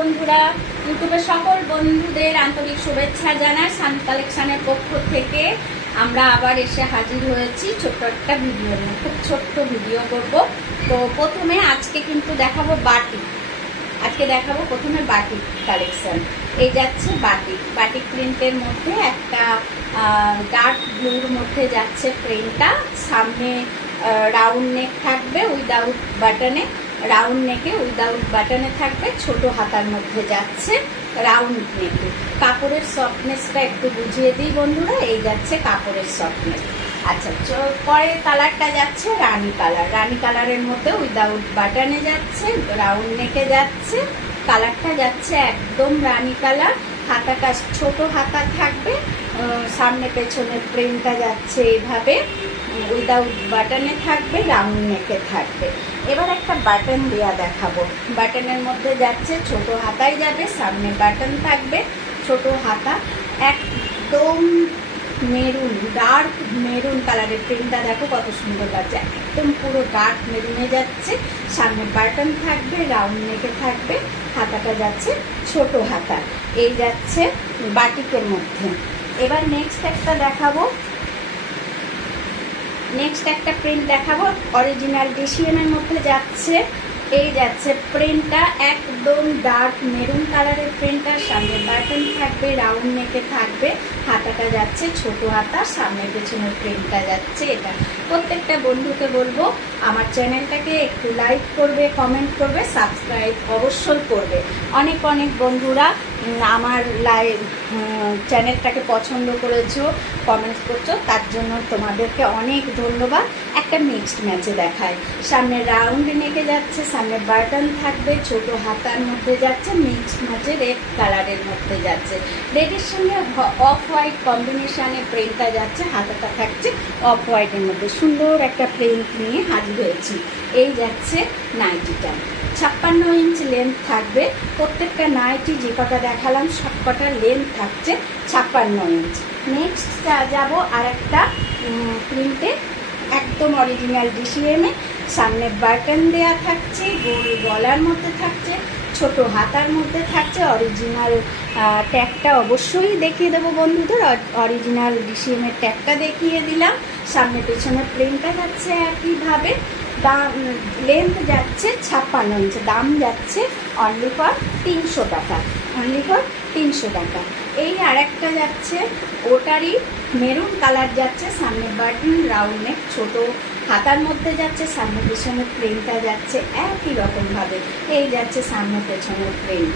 বন্ধুরা, ইউটিউবের সকল বন্ধুদের আন্তরিক শুভেচ্ছা জানাই। সান কালেকশনের পক্ষ থেকে আমরা আবার এসে হাজির হয়েছি ছোট্ট একটা ভিডিও নিয়ে। খুব ছোট্ট ভিডিও করব। তো প্রথমে আজকে কিন্তু দেখাবো বাটিক। আজকে দেখাবো প্রথমে বাটিক কালেকশন। এই যাচ্ছে বাটিক প্রিন্টের মধ্যে একটা ডার্ক ব্লুর মধ্যে যাচ্ছে প্রিন্টটা। সামনে রাউন্ড নেক থাকবে উইদাউট বাটনে, রাউন্ড নেকে উইদাউট বাটনে থাকবে, ছোট হাতার মধ্যে যাচ্ছে রাউন্ড নেকে। কাপড়ের সফটনেসটা একটু বুঝিয়ে দিই বন্ধুরা। এই যাচ্ছে কাপড়ের সফটনেস। আচ্ছা, পরের কালারটা যাচ্ছে রানী কালার। রানী কালারের মধ্যে উইদাউট বাটনে যাচ্ছে, রাউন্ড নেকে যাচ্ছে। কালারটা যাচ্ছে একদম রানী কালার। হাতাটা ছোট হাতা থাকবে, সামনে পেছনের প্রিন্টটা যাচ্ছে এইভাবে, উইদাউট বাটনে থাকবে, রাউন্ড নেকে থাকবে। এবার একটা বাটন দেওয়া দেখাবো। বাটনের মধ্যে যাচ্ছে ছোট হাতায় যাবে, সামনে বাটন থাকবে, ছোট হাতা। একদম মেরুন, ডার্ক মেরুন কালারের প্রিন্টটা দেখো কত সুন্দর লাগছে। একদম পুরো ডার্ক মেরুনে যাচ্ছে, সামনে বাটন থাকবে, রাউন্ড নেকে থাকবে, হাতাটা যাচ্ছে ছোট হাতা। এই যাচ্ছে বাটিকের মধ্যে। এবার নেক্সট একটা দেখাবো, নেক্সট একটা প্রিন্ট দেখাবো। অরিজিনাল ডিসিএম এর মধ্যে যাচ্ছে। এই যাচ্ছে প্রিন্টটা একদম ডার্ক মেরুন কালারের প্রিন্টটা, সামনে বাটন থাকবে, রাউন্ড নেকে থাকবে, হাতাটা যাচ্ছে ছোট হাতা, সামনে পেছনের প্রিন্টটা যাচ্ছে এটা। প্রত্যেকটা বন্ধুকে বলবো আমার চ্যানেলটাকে একটু লাইক করবে, কমেন্ট করবে, সাবস্ক্রাইব অবশ্যই করবে। অনেক অনেক বন্ধুরা আমার চ্যানেলটাকে পছন্দ করেছো, কমেন্টস করছো, তার জন্য তোমাদেরকে অনেক ধন্যবাদ। একটা মিক্সড ম্যাচে দেখায়। সামনে রাউন্ড নেকে যাচ্ছে, সামনে বাটন থাকবে, ছোট হাতার মধ্যে যাচ্ছে, মিক্সড ম্যাচে রেড কালারের মধ্যে যাচ্ছে। রেডের সঙ্গে অফ হোয়াইট কম্বিনেশনে প্রিন্টটা যাচ্ছে, হাতাটা থাকছে অফ হোয়াইটের মধ্যে। সুন্দর একটা প্রিন্ট নিয়ে হাজির হয়েছি। এই যাচ্ছে নাইটিটা। 56 ইঞ্চ লেন্থ থাকবে। প্রত্যেকটা নাইটি যে কটা দেখালাম সব কটা লেন্থ থাকছে 56 ইঞ্চ। নেক্সট যাব আর একটা প্রিন্টে, একদম অরিজিনাল ডিসিএমে। সামনে বাটন দেয়া থাকছে, গোল গলার মধ্যে থাকছে, ছোট হাতার মধ্যে থাকছে। অরিজিনাল ট্যাগটা অবশ্যই দেখিয়ে দেবো বন্ধুদের। অরিজিনাল ডিসিএমের ট্যাগটা দেখিয়ে দিলাম। সামনে পেছনে প্রিন্টটা যাচ্ছে একইভাবে। দাম লেন্থ যাচ্ছে 56 ইঞ্চ। দাম যাচ্ছে অনলি ফর 300 টাকা, অনলি ফর 300 টাকা। এই আর একটা যাচ্ছে ওটারই মেরুন কালার যাচ্ছে, সামনে বাটন, রাউন্ড নেক, ছোট হাতার মধ্যে যাচ্ছে, সামনে পেছনের প্রিন্টটা যাচ্ছে একই রকমভাবে। এই যাচ্ছে সামনে পেছনের প্রিন্ট।